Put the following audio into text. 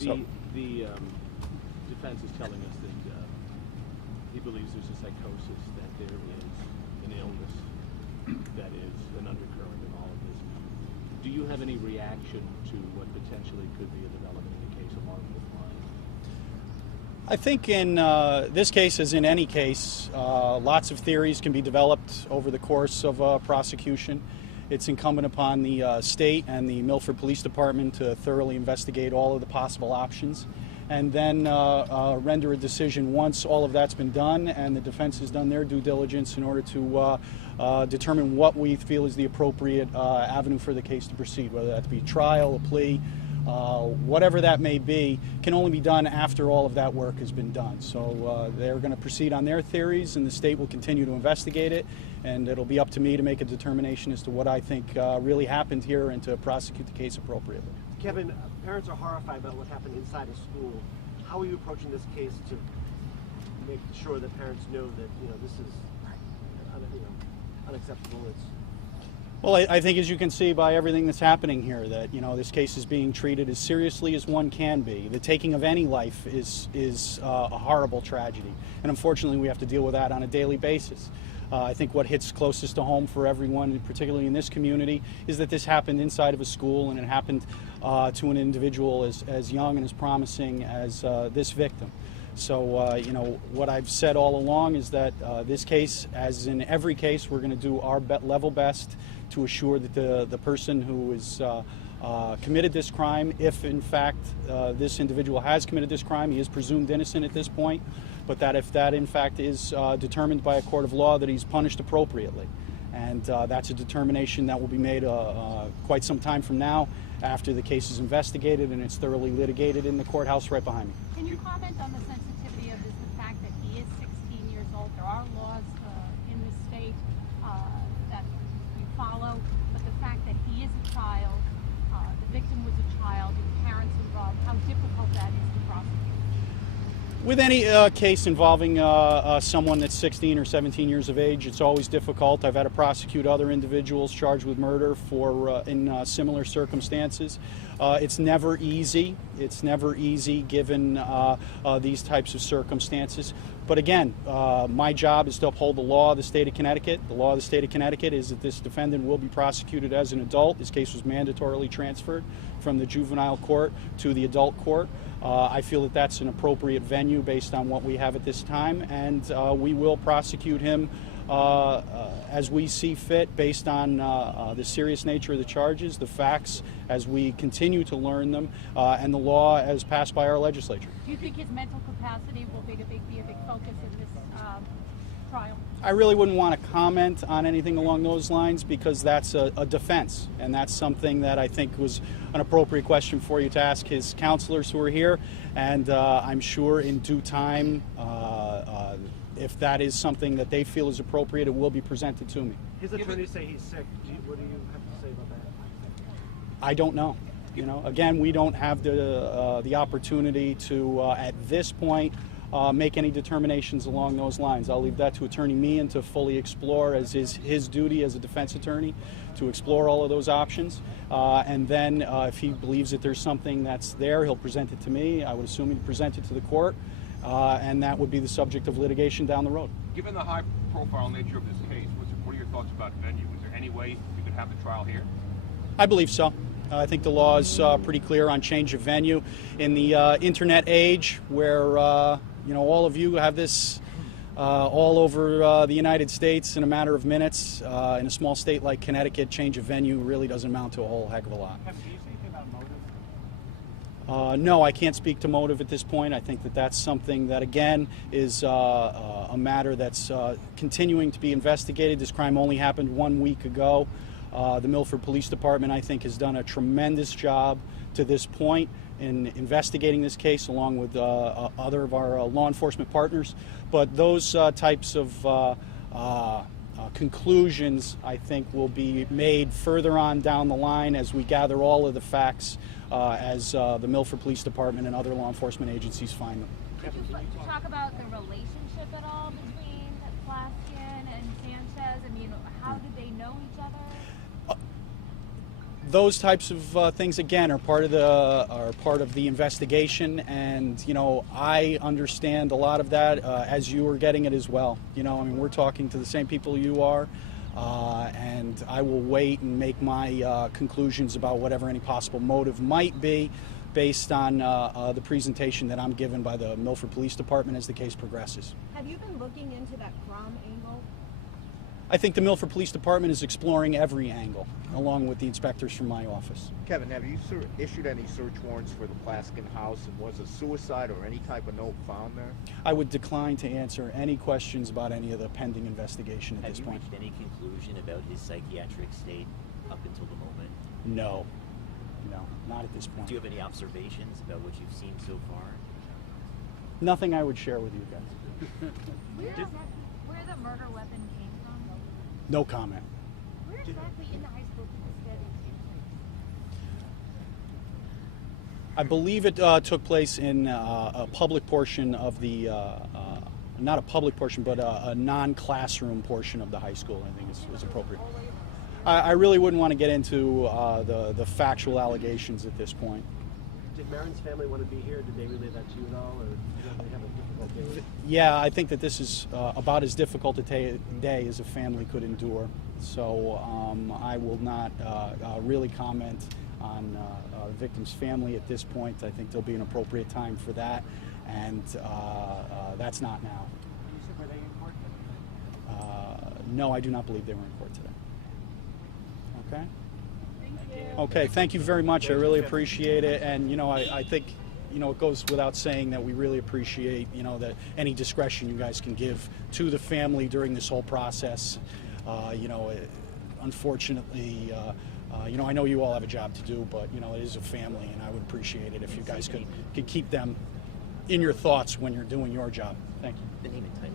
The defense is telling us that he believes there's a psychosis, that there is an illness that is an undercurrent in all of this. Do you have any reaction to what potentially could be a development in the case along this line? I think in this case, as in any case, lots of theories can be developed over the course of a prosecution. It's incumbent upon the state and the Milford Police Department to thoroughly investigate all of the possible options and then render a decision once all of that's been done and the defense has done their due diligence in order to determine what we feel is the appropriate avenue for the case to proceed, whether that be trial, a plea, whatever that may be, can only be done after all of that work has been done. So they're going to proceed on their theories and the state will continue to investigate it, and it'll be up to me to make a determination as to what I think really happened here and to prosecute the case appropriately. Kevin, parents are horrified about what happened inside a school. How are you approaching this case to make sure that parents know that this is unacceptable? Well, I think, as you can see by everything that's happening here, that this case is being treated as seriously as one can be. The taking of any life is a horrible tragedy, and unfortunately, we have to deal with that on a daily basis. I think what hits closest to home for everyone, particularly in this community, is that this happened inside of a school, and it happened to an individual as young and as promising as this victim. So, what I've said all along is that this case, as in every case, we're going to do our level best to assure that the person who is committed this crime, if in fact this individual has committed this crime, he is presumed innocent at this point, but that if that in fact is determined by a court of law, that he's punished appropriately. And that's a determination that will be made quite some time from now, after the case is investigated and it's thoroughly litigated in the courthouse right behind me. Can you comment on the sensitivity of the fact that he is 16 years old? There are laws in the state that you follow, but the fact that he is a child, the victim was a child, and parents involved, how difficult that is to prosecute? With any case involving someone that's 16 or 17 years of age, it's always difficult. I've had to prosecute other individuals charged with murder in similar circumstances. It's never easy. It's never easy given these types of circumstances. But again, my job is to uphold the law of the state of Connecticut. The law of the state of Connecticut is that this defendant will be prosecuted as an adult. His case was mandatorily transferred from the juvenile court to the adult court. I feel that that's an appropriate venue based on what we have at this time, and we will prosecute him as we see fit based on the serious nature of the charges, the facts as we continue to learn them, and the law as passed by our legislature. Do you think his mental capacity will be a big focus in this trial? I really wouldn't want to comment on anything along those lines because that's a defense, and that's something that I think was an appropriate question for you to ask his counselors who are here, and I'm sure in due time, if that is something that they feel is appropriate, it will be presented to me. His attorneys say he's sick. What do you have to say about that? I don't know. Again, we don't have the opportunity to, at this point, make any determinations along those lines. I'll leave that to Attorney Meehan to fully explore, as is his duty as a defense attorney, to explore all of those options. And then if he believes that there's something that's there, he'll present it to me. I would assume he'd present it to the court, and that would be the subject of litigation down the road. Given the high-profile nature of this case, what are your thoughts about venue? Is there any way we could have the trial here? I believe so. I think the law is pretty clear on change of venue. In the internet age, where all of you have this all over the United States in a matter of minutes, in a small state like Connecticut, change of venue really doesn't amount to a whole heck of a lot. Can you speak about motive? No, I can't speak to motive at this point. I think that that's something that, again, is a matter that's continuing to be investigated. This crime only happened 1 week ago. The Milford Police Department, I think, has done a tremendous job to this point in investigating this case, along with other of our law enforcement partners. But those types of conclusions, I think, will be made further on down the line as we gather all of the facts as the Milford Police Department and other law enforcement agencies find them. Could you talk about the relationship at all between Plaskon and Sanchez? I mean, how did they know each other? those types of things again are part of the investigation, and I understand a lot of that as you are getting it as well. I mean, we're talking to the same people you are, and I will wait and make my conclusions about whatever any possible motive might be based on the presentation that I'm given by the Milford Police Department as the case progresses. Have you been looking into that prom angle? I think the Milford Police Department is exploring every angle, along with the inspectors from my office. Kevin, have you issued any search warrants for the Plaskon house, and was a suicide or any type of note found there? I would decline to answer any questions about any of the pending investigation at this point. Have you reached any conclusion about his psychiatric state up until the moment? No, not at this point. Do you have any observations about what you've seen so far? Nothing I would share with you guys. Where the murder weapon came from? No comment. Where exactly in the high school did this stabbing take place? I believe it took place in a public portion of the, not a public portion, but a non-classroom portion of the high school, I think is appropriate. I really wouldn't want to get into the factual allegations at this point. Did Maren's family want to be here? Did they relay that to you at all, or did they have a difficult day? Yeah, I think that this is about as difficult a day as a family could endure. So I will not really comment on the victim's family at this point. I think there'll be an appropriate time for that, and that's not now. You said, were they in court today? No, I do not believe they were in court today. Okay? Okay, thank you very much. I really appreciate it. And, I think, it goes without saying that we really appreciate, that any discretion you guys can give to the family during this whole process. Unfortunately, I know you all have a job to do, but, it is a family, and I would appreciate it if you guys could keep them in your thoughts when you're doing your job. Thank you. The name and title